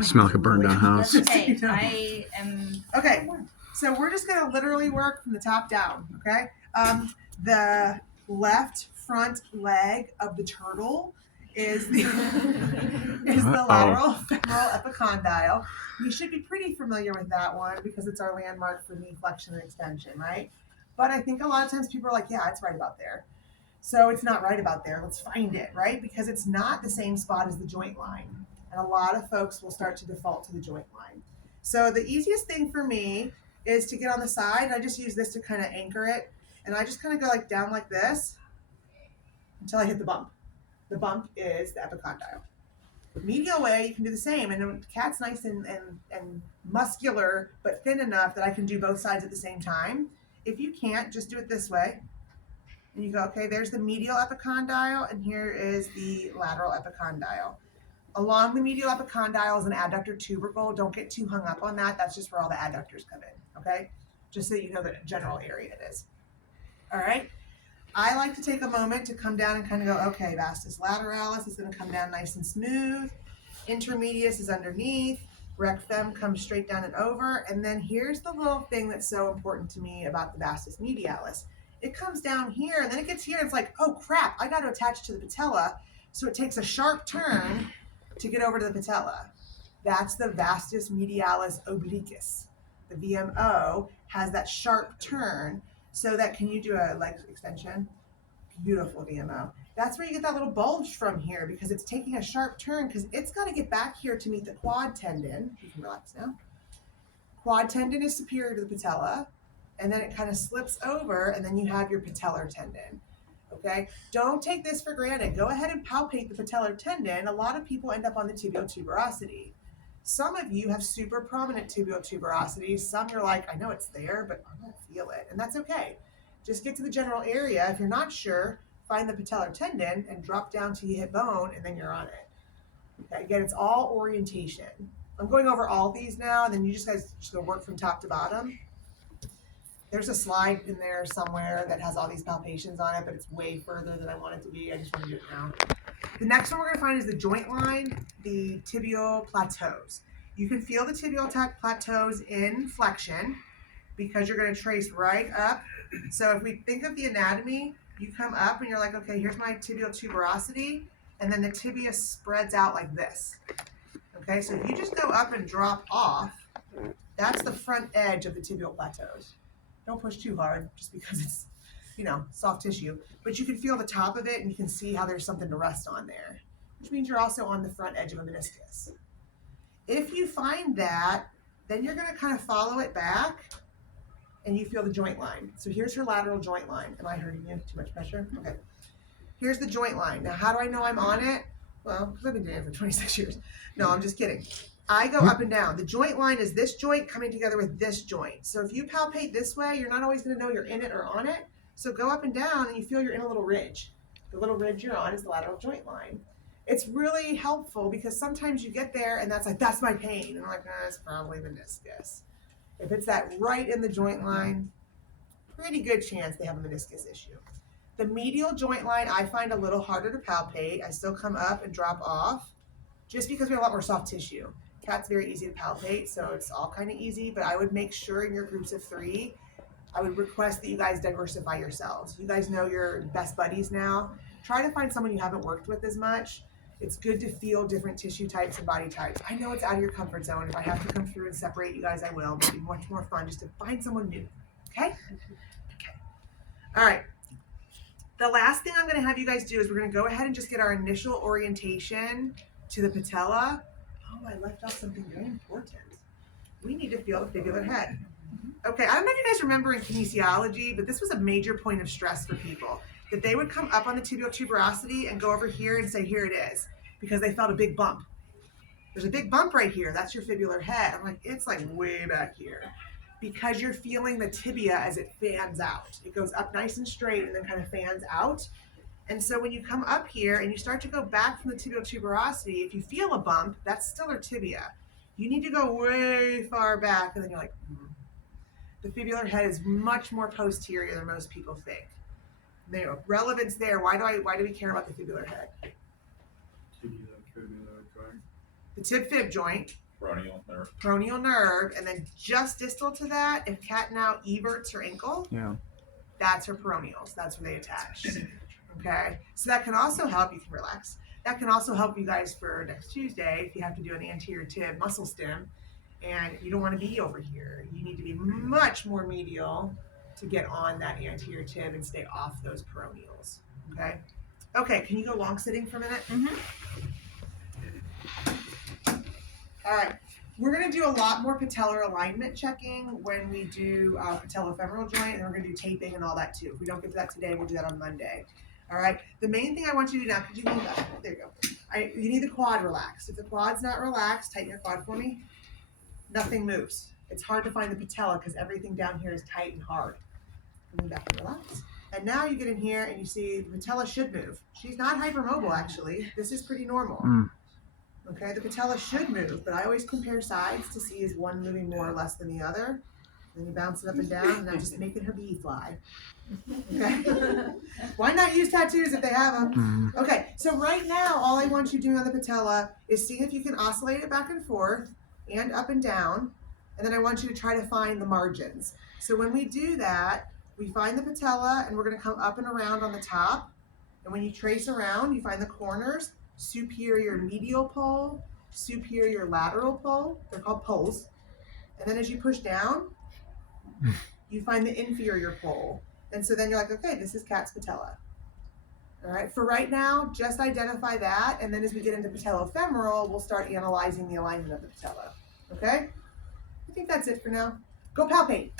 I smell like a burned down house. Okay, I am. Okay, so we're just gonna literally work from the top down, okay? The left front leg of the turtle is the lateral femoral epicondyle. We should be pretty familiar with that one because it's our landmark for knee flexion and extension, right? But I think a lot of times people are like, yeah, it's right about there. So it's not right about there. Let's find it, right? Because it's not the same spot as the joint line. And a lot of folks will start to default to the joint line. So the easiest thing for me is to get on the side. I just use this to kind of anchor it. And I just kind of go like down like this until I hit the bump. The bump is the epicondyle. Medial way, you can do the same. And the cat's nice and muscular, but thin enough that I can do both sides at the same time. If you can't, just do it this way. And you go, okay, there's the medial epicondyle, and here is the lateral epicondyle. Along the medial epicondyle is an adductor tubercle. Don't get too hung up on that. That's just where all the adductors come in, okay? Just so you know the general area it is. All right? I like to take a moment to come down and kind of go, okay, vastus lateralis is going to come down nice and smooth. Intermedius is underneath. Rectum comes straight down and over. And then here's the little thing that's so important to me about the vastus medialis. It comes down here, and then it gets here, and it's like, oh, crap, I got to attach to the patella. So it takes a sharp turn to get over to the patella. That's the vastus medialis obliquus. The VMO has that sharp turn so that, can you do a leg extension? Beautiful VMO. That's where you get that little bulge from here because it's taking a sharp turn because it's got to get back here to meet the quad tendon. You can relax now. Quad tendon is superior to the patella, and then it kind of slips over, and then you have your patellar tendon. Okay, don't take this for granted. Go ahead and palpate the patellar tendon. A lot of people end up on the tibial tuberosity. Some of you have super prominent tibial tuberosity. Some you're like, I know it's there, but I don't feel it. And that's okay. Just get to the general area. If you're not sure, find the patellar tendon and drop down till you hit bone, and then you're on it. Okay, again, it's all orientation. I'm going over all these now, and then you guys just go work from top to bottom. There's a slide in there somewhere that has all these palpations on it, but it's way further than I want it to be. I just want to do it now. The next one we're going to find is the joint line, the tibial plateaus. You can feel the tibial plateaus in flexion because you're going to trace right up. So if we think of the anatomy, you come up and you're like, okay, here's my tibial tuberosity, and then the tibia spreads out like this. Okay, so if you just go up and drop off, that's the front edge of the tibial plateaus. Don't push too hard just because it's, soft tissue. But you can feel the top of it and you can see how there's something to rest on there, which means you're also on the front edge of a meniscus. If you find that, then you're going to kind of follow it back and you feel the joint line. So here's her lateral joint line. Am I hurting you? Too much pressure? Okay. Here's the joint line. Now, how do I know I'm on it? Well, because I've been doing it for 26 years. No, I'm just kidding. I go up and down. The joint line is this joint coming together with this joint. So if you palpate this way, you're not always going to know you're in it or on it. So go up and down and you feel you're in a little ridge. The little ridge you're on is the lateral joint line. It's really helpful because sometimes you get there and that's my pain. And I'm like, it's probably meniscus. If it's that right in the joint line, pretty good chance they have a meniscus issue. The medial joint line I find a little harder to palpate. I still come up and drop off just because we have a lot more soft tissue. Cat's very easy to palpate, so it's all kind of easy, but I would make sure in your groups of 3, I would request that you guys diversify yourselves. You guys know your best buddies now. Try to find someone you haven't worked with as much. It's good to feel different tissue types and body types. I know it's out of your comfort zone. If I have to come through and separate you guys, I will. It'll be much more fun just to find someone new, okay? Okay. All right. The last thing I'm going to have you guys do is we're going to go ahead and just get our initial orientation to the patella. Oh, I left off something very important. We need to feel the fibular head. Okay, I don't know if you guys remember in kinesiology, but this was a major point of stress for people, that they would come up on the tibial tuberosity and go over here and say, here it is, because they felt a big bump. There's a big bump right here. That's your fibular head. I'm like, it's like way back here, because you're feeling the tibia as it fans out. It goes up nice and straight and then kind of fans out. And so when you come up here and you start to go back from the tibial tuberosity, if you feel a bump, that's still our tibia. You need to go way far back, and then you're like, The fibular head is much more posterior than most people think. There, relevance there. Why do we care about the fibular head? Tibial, fibular joint. The tib-fib joint Peroneal nerve, and then just distal to that, if cat now everts her ankle, that's her peroneals. That's where they attach. Okay, so that can also help. You can relax. That can also help you guys for next Tuesday if you have to do an anterior tib muscle stim, and you don't want to be over here. You need to be much more medial to get on that anterior tib and stay off those peroneals. Okay. Okay. Can you go long sitting for a minute? All right. We're going to do a lot more patellar alignment checking when we do patellofemoral joint, and we're going to do taping and all that too. If we don't get to that today, we'll do that on Monday. All right. The main thing I want you to do now, could you move that? There you go. You need the quad relaxed. If the quad's not relaxed, tighten your quad for me. Nothing moves. It's hard to find the patella because everything down here is tight and hard. Move back and relax. And now you get in here and you see the patella should move. She's not hypermobile actually. This is pretty normal. Okay, the patella should move, but I always compare sides to see is one moving more or less than the other. Then you bounce it up and down, and I'm just making her bee fly. Okay. Why not use tattoos if they have them? Okay, so right now, all I want you doing on the patella is seeing if you can oscillate it back and forth and up and down, and then I want you to try to find the margins. So when we do that, we find the patella, and we're going to come up and around on the top, and when you trace around, you find the corners, superior medial pole, superior lateral pole. They're called poles. And then as you push down, you find the inferior pole. And so then you're like, okay, this is cat's patella. All right, for right now, just identify that. And then as we get into patellofemoral, we'll start analyzing the alignment of the patella. Okay? I think that's it for now. Go palpate.